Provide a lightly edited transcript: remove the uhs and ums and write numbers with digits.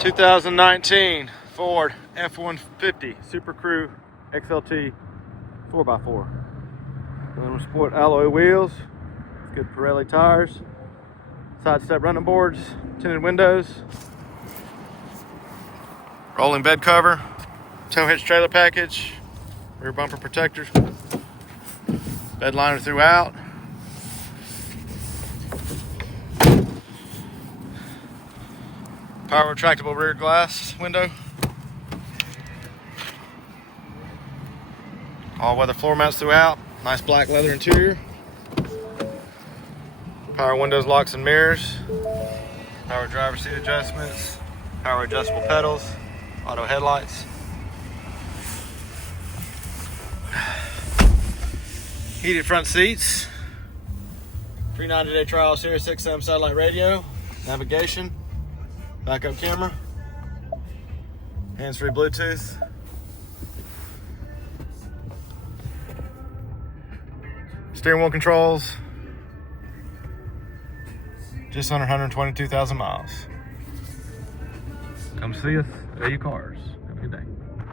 2019 Ford F150 SuperCrew XLT 4x4. Aluminum sport alloy wheels, good Pirelli tires, side step running boards, tinted windows, rolling bed cover, tow hitch trailer package, rear bumper protectors, bed liner throughout. Power retractable rear glass window. All weather floor mats throughout. Nice black leather interior. Power windows, locks and mirrors. Power driver seat adjustments. Power adjustable pedals. Auto headlights. Heated front seats. 390-day trial Sirius XM satellite radio. Navigation. Backup camera, hands-free Bluetooth, steering wheel controls, just under 122,000 miles. Come see us at AU Cars. Have a good day.